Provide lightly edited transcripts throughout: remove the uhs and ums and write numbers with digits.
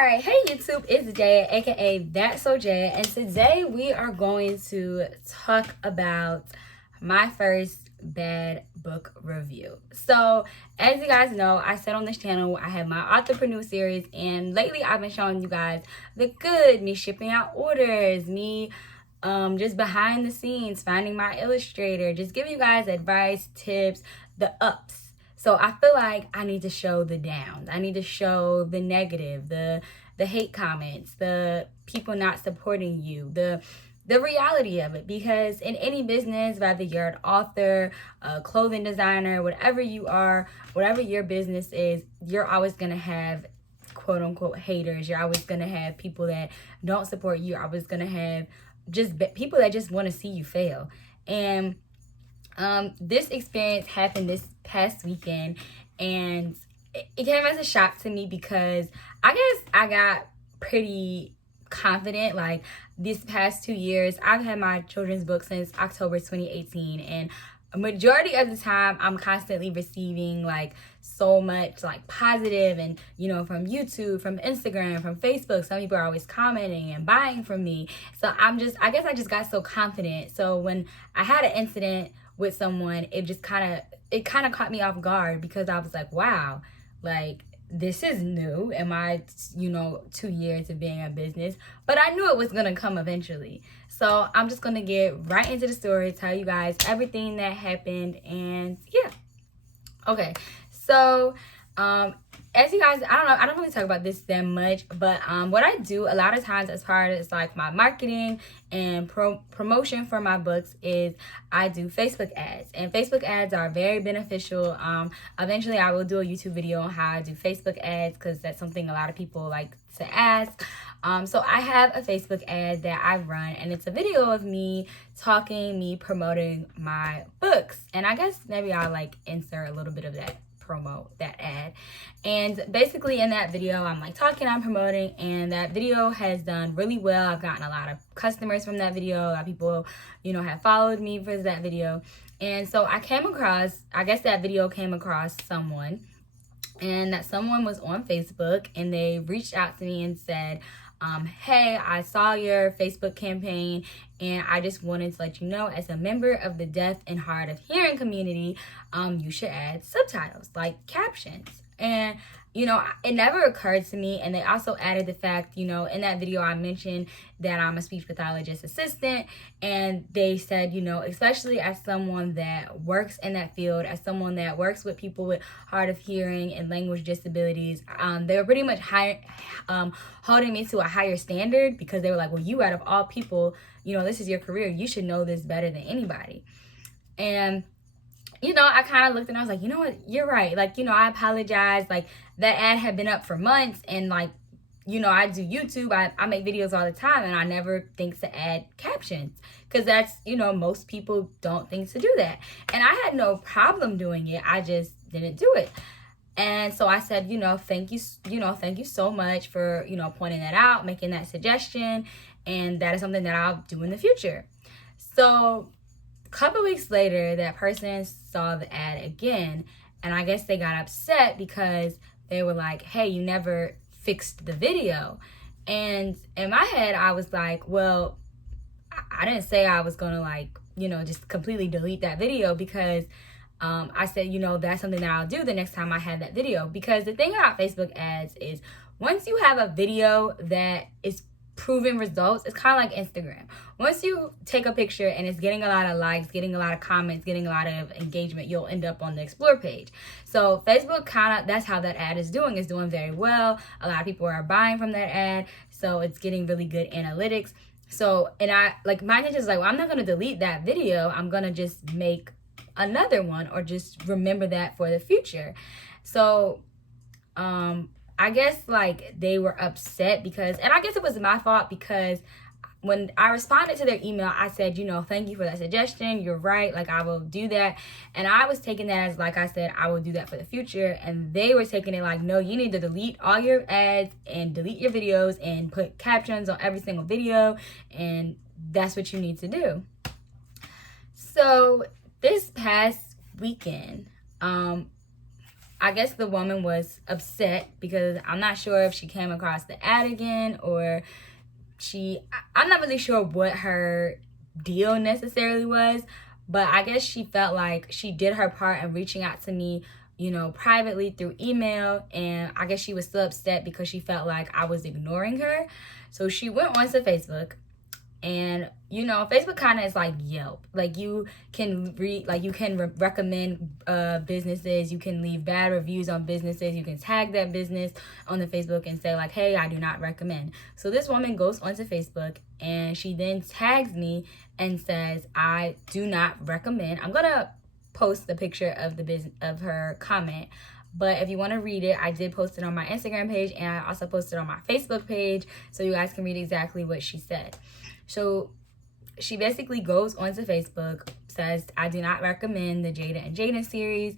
Alright, hey YouTube, it's Jay, aka That's So Jay, and today we are going to talk about my first bad book review. So, as you guys know, I said on this channel I have my Authorpreneur series, and lately I've been showing you guys the good, me shipping out orders, me just behind the scenes, finding my illustrator, just giving you guys advice, tips, the ups. So I feel like I need to show the downs. I need to show the negative, the hate comments, the people not supporting you, the reality of it. Because in any business, whether you're an author, a clothing designer, whatever you are, whatever your business is, you're always going to have quote unquote haters. You're always going to have people that don't support you. You're always going to have just people that just want to see you fail. And this experience happened this past weekend, and it came as a shock to me because I guess I got pretty confident. Like, these past 2 years, I've had my children's book since October 2018, and a majority of the time I'm constantly receiving like so much like positive, and from YouTube, from Instagram, from Facebook, some people are always commenting and buying from me. So I guess I just got so confident. So when I had an incident with someone, it kind of caught me off guard, because I was like, wow, like, this is new in my 2 years of being in business, but I knew it was gonna come eventually. So I'm just gonna get right into the story, tell you guys everything that happened, and yeah. Okay, so as you guys, I don't really talk about this that much, but what I do a lot of times as part of like my marketing and promotion for my books is I do Facebook ads, and Facebook ads are very beneficial. Eventually I will do a YouTube video on how I do Facebook ads, because that's something a lot of people like to ask. So I have a Facebook ad that I run, and it's a video of me talking, me promoting my books, and I guess maybe I'll like insert a little bit of that that ad. And basically in that video, I'm like talking, I'm promoting, and that video has done really well. I've gotten a lot of customers from that video. A lot of people have followed me for that video. And so I guess that video came across someone, and that someone was on Facebook, and they reached out to me and said, hey, I saw your Facebook campaign, and I just wanted to let you know, as a member of the deaf and hard of hearing community, you should add subtitles, like captions. And it never occurred to me. And they also added the fact, in that video I mentioned that I'm a speech pathologist assistant, and they said, especially as someone that works in that field, as someone that works with people with hard of hearing and language disabilities, they were pretty much holding me to a higher standard, because they were like, well, you, out of all people, this is your career, you should know this better than anybody. And I kind of looked, and I was like, you know what, you're right. Like, I apologize. Like, that ad had been up for months, and like, I do YouTube, I make videos all the time, and I never think to add captions, because that's, most people don't think to do that. And I had no problem doing it. I just didn't do it. And so I said, thank you so much for, pointing that out, making that suggestion. And that is something that I'll do in the future. So a couple weeks later, that person saw the ad again, and I guess they got upset because they were like, hey, you never fixed the video. And in my head, I was like, well, I didn't say I was gonna like, just completely delete that video, because I said, that's something that I'll do the next time I have that video. Because the thing about Facebook ads is, once you have a video that is proven results, it's kind of like Instagram. Once you take a picture and it's getting a lot of likes, getting a lot of comments, getting a lot of engagement, you'll end up on the explore page. So Facebook that's how that ad is doing very well. A lot of people are buying from that ad, so it's getting really good analytics. So, and my intention is like, well, I'm not going to delete that video. I'm going to just make another one, or just remember that for the future. So I guess like they were upset because, and I guess it was my fault, because when I responded to their email, I said, thank you for that suggestion, you're right, like, I will do that. And I was taking that as, like I said, I will do that for the future. And they were taking it like, no, you need to delete all your ads and delete your videos and put captions on every single video, and that's what you need to do. So this past weekend, I guess the woman was upset because I'm not sure if she came across the ad again, or I'm not really sure what her deal necessarily was, but I guess she felt like she did her part in reaching out to me, privately through email, and I guess she was still upset because she felt like I was ignoring her. So she went onto Facebook, and Facebook kind of is like Yelp. Like, you can recommend businesses, you can leave bad reviews on businesses, you can tag that business on the Facebook and say like, hey, I do not recommend. So this woman goes onto Facebook and she then tags me and says, I do not recommend. I'm gonna post the picture of the business of her comment, but if you want to read it, I did post it on my Instagram page, and I also posted on my Facebook page, so you guys can read exactly what she said. So she basically goes onto Facebook, says, I do not recommend the Jada and Jaden series.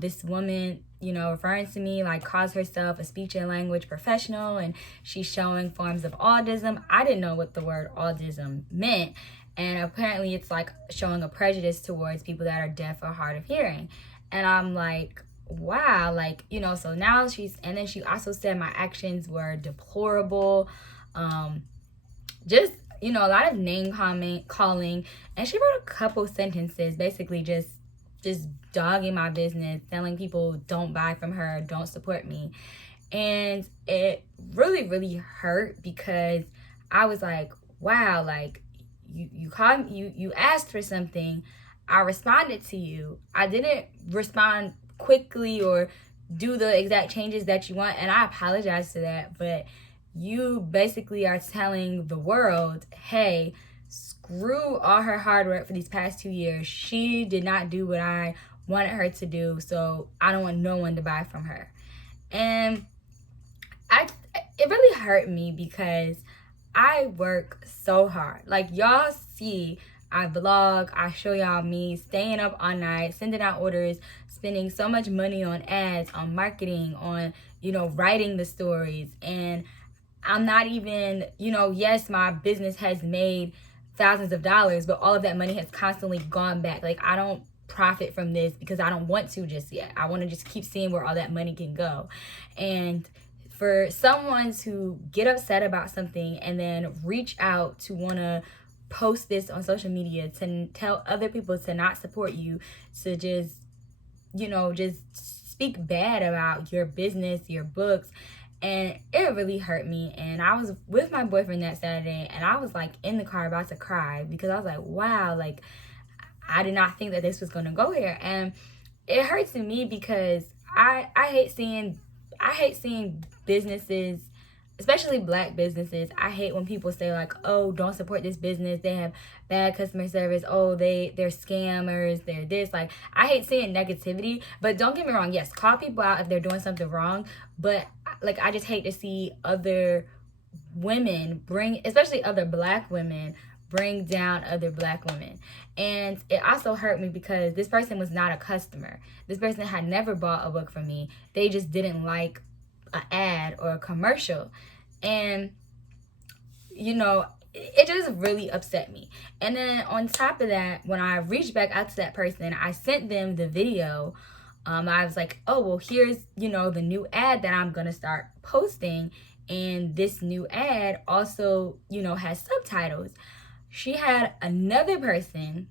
This woman, referring to me, like, calls herself a speech and language professional, and she's showing forms of autism. I didn't know what the word autism meant, and apparently it's like showing a prejudice towards people that are deaf or hard of hearing. And I'm like, wow, like, so now and then she also said my actions were deplorable. Just, a lot of name calling, and she wrote a couple sentences basically just dogging my business, telling people don't buy from her, don't support me. And it really, really hurt because I was like, wow, like, you called, you asked for something, I responded to you. I didn't respond quickly or do the exact changes that you want, and I apologize to that, but you basically are telling the world, hey, screw all her hard work for these past 2 years. She did not do what I wanted her to do, so I don't want no one to buy from her. And it really hurt me because I work so hard. Like, y'all see, I vlog, I show y'all me staying up all night, sending out orders, spending so much money on ads, on marketing, on, writing the stories. And I'm not even, yes, my business has made thousands of dollars, but all of that money has constantly gone back. Like, I don't profit from this because I don't want to just yet. I want to just keep seeing where all that money can go. And for someone to get upset about something and then reach out to want to post this on social media to tell other people to not support you, to just, just speak bad about your business, your books, and it really hurt me. And I was with my boyfriend that Saturday, and I was like in the car about to cry because I was like, wow, like, I did not think that this was going to go here. And it hurts me because I hate seeing businesses, especially Black businesses. I hate when people say like, oh, don't support this business, they have bad customer service, oh, they're scammers, they're this. Like, I hate seeing negativity. But don't get me wrong, yes, call people out if they're doing something wrong, but like, I just hate to see other women especially other Black women, bring down other Black women. And it also hurt me because this person was not a customer. This person had never bought a book from me. They just didn't like an ad or a commercial. And it just really upset me. And then on top of that, when I reached back out to that person, I sent them the video. I was like, oh, well, here's the new ad that I'm gonna start posting, and this new ad also has subtitles. She had another person,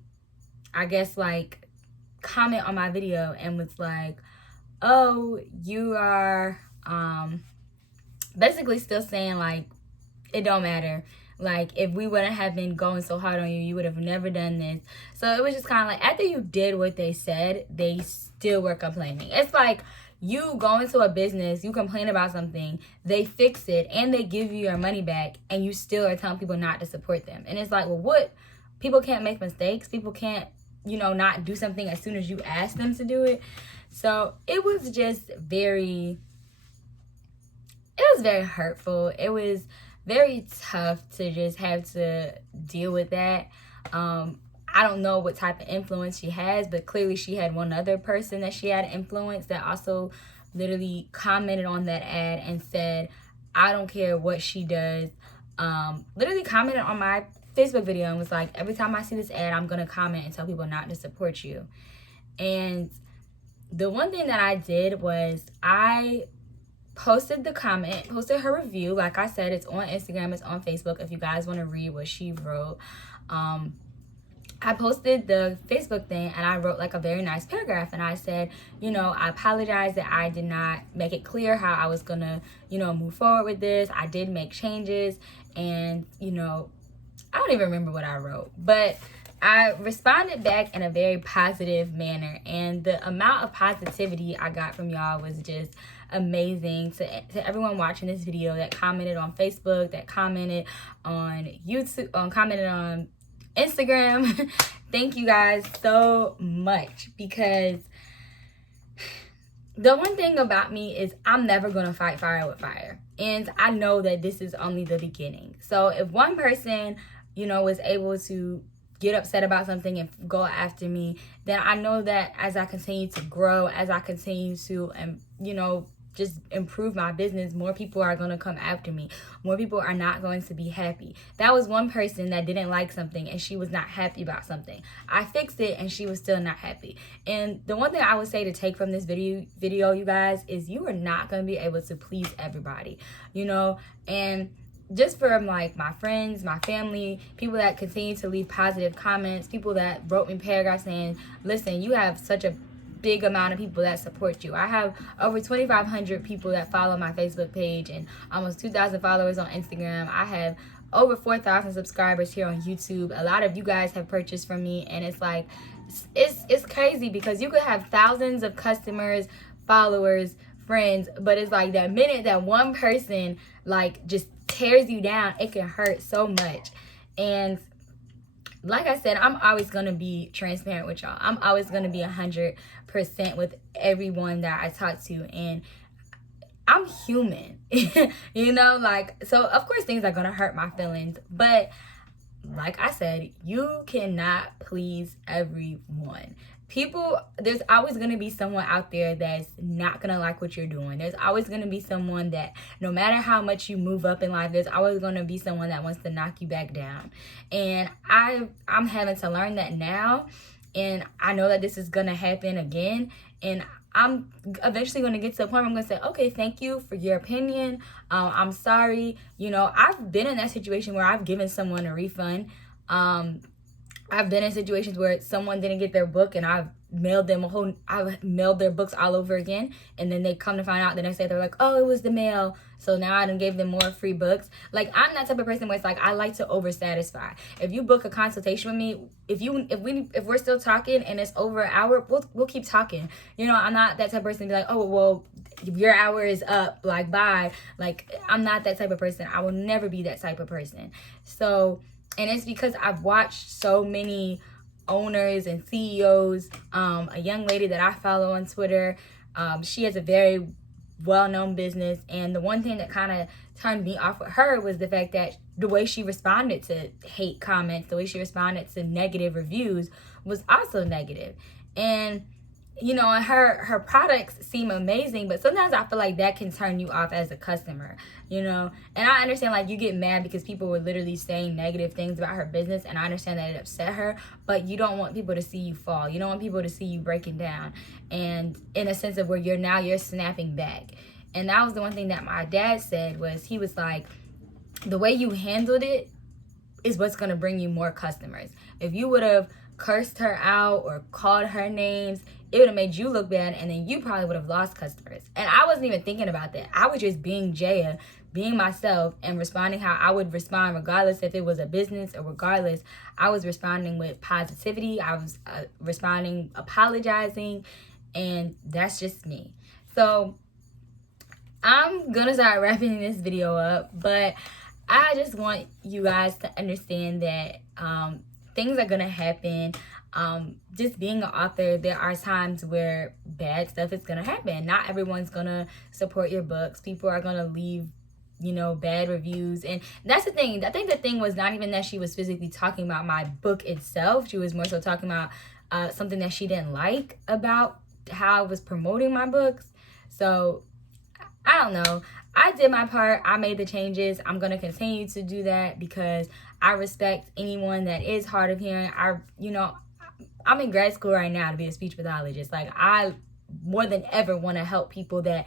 I guess, like, comment on my video and was like, oh, you are basically still saying like it don't matter, like, if we wouldn't have been going so hard on you, you would have never done this. So it was just kind of like, after you did what they said, they still were complaining. It's like, you go into a business, you complain about something, they fix it, and they give you your money back, and you still are telling people not to support them. And it's like, well, what? People can't make mistakes. People can't, not do something as soon as you ask them to do it. So it was just very hurtful. It was very tough to just have to deal with that. I don't know what type of influence she has, but clearly she had one other person that she had influence that also literally commented on that ad and said, I don't care what she does. Literally commented on my Facebook video and was like, every time I see this ad, I'm going to comment and tell people not to support you. And the one thing that I did was I posted her review. Like I said, it's on Instagram, it's on Facebook if you guys want to read what she wrote. I posted the Facebook thing and I wrote like a very nice paragraph, and I said, I apologize that I did not make it clear how I was gonna, move forward with this. I did make changes, and I don't even remember what I wrote, but I responded back in a very positive manner, and the amount of positivity I got from y'all was just amazing. To everyone watching this video that commented on Facebook, that commented on YouTube, commented on Instagram, thank you guys so much, because the one thing about me is I'm never gonna fight fire with fire, and I know that this is only the beginning. So if one person was able to get upset about something and go after me, then I know that as I continue to grow, as I continue to just improve my business, more people are going to come after me. More people are not going to be happy. That was one person that didn't like something and she was not happy about something. I fixed it and she was still not happy. And the one thing I would say to take from this video, you guys, is you are not going to be able to please everybody, and just from like my friends, my family, people that continue to leave positive comments, people that wrote me paragraphs saying, listen, you have such a big amount of people that support you. I have over 2,500 people that follow my Facebook page and almost 2,000 followers on Instagram. I have over 4,000 subscribers here on YouTube. A lot of you guys have purchased from me, and it's like, it's crazy because you could have thousands of customers, followers, friends, but it's like that minute that one person like just tears you down, it can hurt so much. And like I said, I'm always going to be transparent with y'all. I'm always going to be 100% with everyone that I talk to. And I'm human, so of course things are going to hurt my feelings. But like I said, you cannot please everyone. There's always going to be someone out there that's not going to like what you're doing. There's always going to be someone that, no matter how much you move up in life, there's always going to be someone that wants to knock you back down. And I'm having to learn that now. And I know that this is going to happen again. And I'm eventually going to get to a point where I'm going to say, okay, thank you for your opinion. I'm sorry. I've been in that situation where I've given someone a refund. I've been in situations where someone didn't get their book and I've mailed their books all over again, and then they come to find out the next day they're like, oh, it was the mail, so now I done gave them more free books. Like, I'm that type of person where it's like I like to over satisfy. If you book a consultation with me, if we're still talking and it's over an hour, we'll keep talking. I'm not that type of person to be like, oh well, your hour is up, like bye. Like, I'm not that type of person. I will never be that type of person. So, and it's because I've watched so many owners and CEOs. A young lady that I follow on Twitter, she has a very well-known business, and the one thing that kind of turned me off with her was the fact that the way she responded to hate comments, the way she responded to negative reviews was also negative. And and her products seem amazing, but sometimes I feel like that can turn you off as a customer, and I understand, like, you get mad because people were literally saying negative things about her business, and I understand that it upset her, but you don't want people to see you fall. You don't want people to see you breaking down, and in a sense of where you're snapping back. And that was the one thing that my dad said, was he was like, the way you handled it is what's going to bring you more customers. If you would have cursed her out or called her names, it would have made you look bad, and then you probably would have lost customers. And I wasn't even thinking about that. I was just being Jaya, being myself, and responding how I would respond regardless if it was a business or regardless. I was responding with positivity. I was responding, apologizing, and that's just me. So I'm going to start wrapping this video up, but I just want you guys to understand that things are going to happen. Just being an author, there are times where bad stuff is going to happen. Not everyone's going to support your books. People are going to leave, bad reviews. And that's the thing. I think the thing was not even that she was physically talking about my book itself. She was more so talking about something that she didn't like about how I was promoting my books. So I don't know. I did my part. I made the changes. I'm going to continue to do that because I respect anyone that is hard of hearing. I'm in grad school right now to be a speech pathologist. Like, I more than ever want to help people that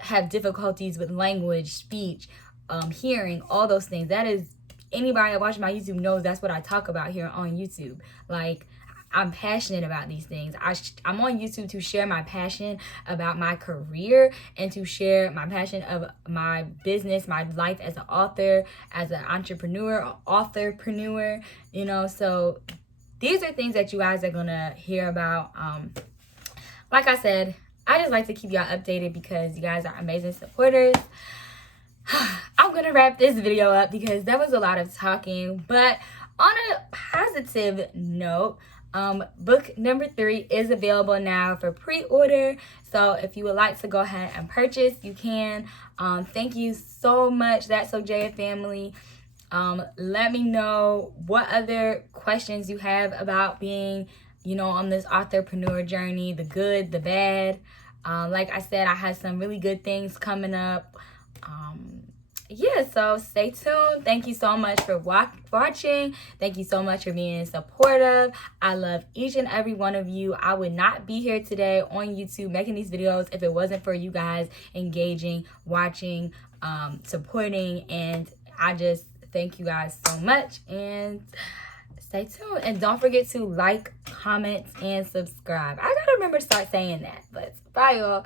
have difficulties with language, speech, hearing, all those things. That is, anybody that watches my YouTube knows that's what I talk about here on YouTube. Like, I'm passionate about these things. I'm on YouTube to share my passion about my career and to share my passion of my business, my life as an author, as an entrepreneur, authorpreneur, you know. So these are things that you guys are gonna hear about. Like I said, I just like to keep y'all updated because you guys are amazing supporters. I'm gonna wrap this video up because that was a lot of talking, but on a positive note, book number 3 is available now for pre-order. So if you would like to go ahead and purchase, you can. Thank you so much, That's So Jaya family. Let me know what other questions you have about being, you know, on this authorpreneur journey, the good, the bad. Like I said, I have some really good things coming up. Yeah, so stay tuned. Thank you so much for watching. Thank you so much for being supportive. I love each and every one of you. I would not be here today on YouTube making these videos if it wasn't for you guys engaging, watching, supporting, and I just thank you guys so much, and stay tuned. And don't forget to like, comment, and subscribe. I gotta remember to start saying that, but bye y'all.